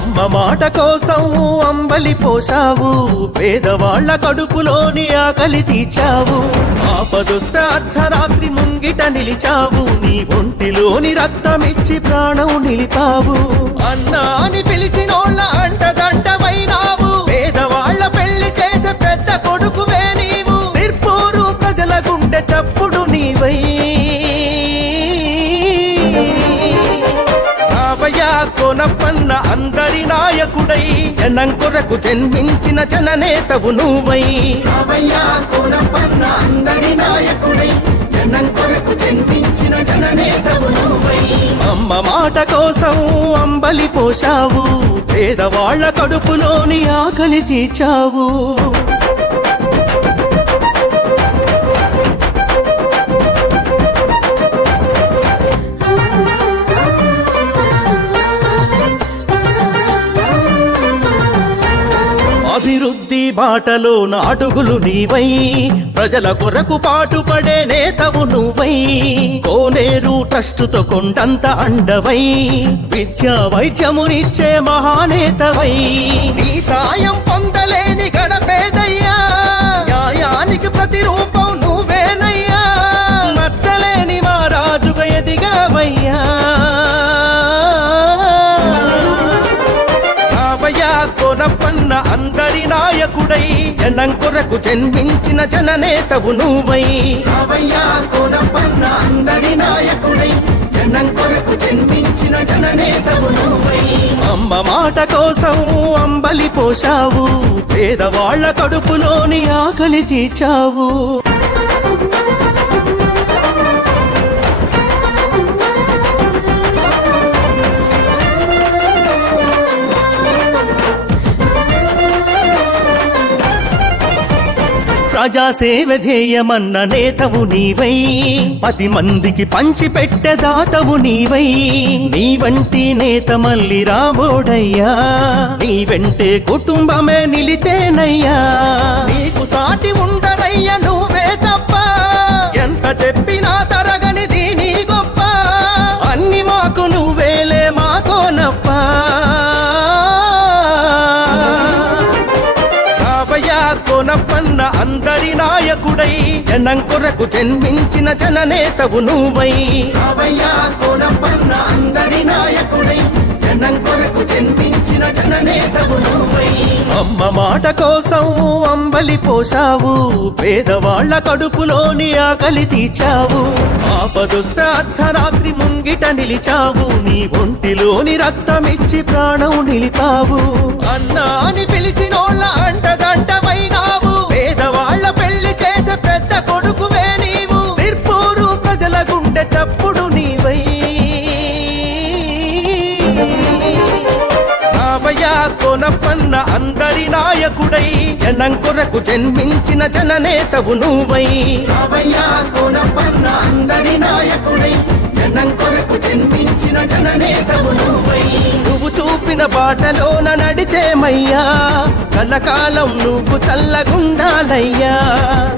అమ్మ మాట కోసం అంబలి పోసావు, పేదవాళ్ల కడుపులోని ఆకలి తీర్చావు. ఆపదొస్తే అర్ధరాత్రి ముంగిట నిలిచావు, నీ ఒంటిలోని రక్తమిచ్చి ప్రాణం నిలిపావు. అన్నా అని పిలిచినోళ్ళ అంటదంటమైనావు, పేదవాళ్ల పెళ్లి చేసే పెద్ద కొడుకువే నీవు. సిర్పూరు ప్రజల గుండె చప్పుడు నీవై కోనప్పన్న అందరి నాయకుడై, జనం కొరకు జన్మించిన జననేతవు నువ్వై. కోనప్పన్న అందరి నాయకుడై, జనం కొరకు జన్మించిన జననేతవు నువ్వై. అమ్మ మాట కోసం అంబలి పోసావు, పేదవాళ్ల కడుపులోని ఆకలి తీర్చావు. అభివృద్ధి బాటలో అడుగులు నీవై, ప్రజల కొరకు పాటుపడే నేతవు నువ్వై. కోనేరు ట్రస్టుతో కొండంత అండవై, విద్యా వైద్యమునిచ్చే మహానేతవై. నీ సాయం పొందలేని గడపేదయ్యా, న్యాయానికి ప్రతిరూపం నువ్వేనయ్యా. నచ్చలేని మా రాజుగా ఎదిగావయ్యా. కోనప్పన్న అందరి నాయకుడై, జనం కొరకు జన్మించిన జననేతవు నువ్వై. కోనప్పన్న అందరి నాయకుడై, జనం కొరకు జన్మించిన జననేతవు నువ్వై. అమ్మ మాట కోసం అంబలి పోసావు, పేదవాళ్ల కడుపులోని ఆకలి తీర్చావు. ప్రజాసేవ ధ్యేయమన్న నేతవు నీవై, 10 మందికి పంచి పెట్టే దాతవు నీవై. నీ వంటి నేత మళ్ళీ రాబోడయ్యా, నీ వెంటే కుటుంబమే నిలిచేనయ్యా. నీకు సాటి ఉండరయ్య నువ్వే తప్ప, ఎంత చెప్పినా తరగనిది నీ గొప్ప. అన్ని మాకు నువ్వేలే మా కోనప్ప. కోనప్పన్న అందరి నాయకుడై, జనం కొరకు జన్మించిన జననేతవు నువ్వై. కోనప్పన్న అందరి నాయకుడై, జనం కొరకు జన్మించిన జననేతవు నువ్వై. అమ్మ మాట కోసం అంబలి పోసావు, పేదవాళ్ల కడుపులోని ఆకలి తీర్చావు. ఆపదొస్తే అర్ధరాత్రి ముంగిట నిలిచావు, నీ ఒంటిలోని రక్తమిచ్చి ప్రాణం నిలిపావు. అన్నా అని పిలిచినోళ్ళ అంటదంటమైనావు, పేదవాళ్ల పెళ్లి చేసే పెద్ద కొడుకువే నీవు. సిర్పూరు ప్రజల గుండె చప్పుడు నీవై. కోనప్పన్న అందరి నాయకుడై, జనం కొరకు జన్మించిన జననేతవు నువ్వై. కోనప్పన్న అందరి నాయకుడై, జనం కొరకు జన్మించిన జననేతవు నువ్వై. నువ్వు చూపిన బాటలోన నడిచేమయ్యా, కలకాలం నువ్వు చల్లగుండాలయ్యా.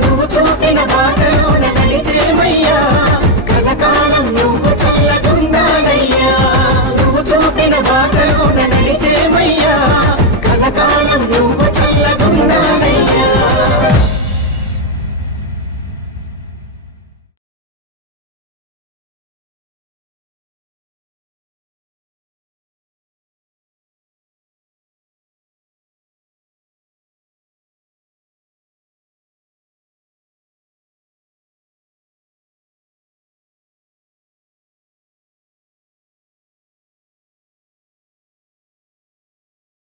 నువ్వు చూపిన బాటలోన నడిచేమయ్యా, కలకాలం నువ్వు చల్లగుండాలయ్యా. నువ్వు చూపిన బాటలో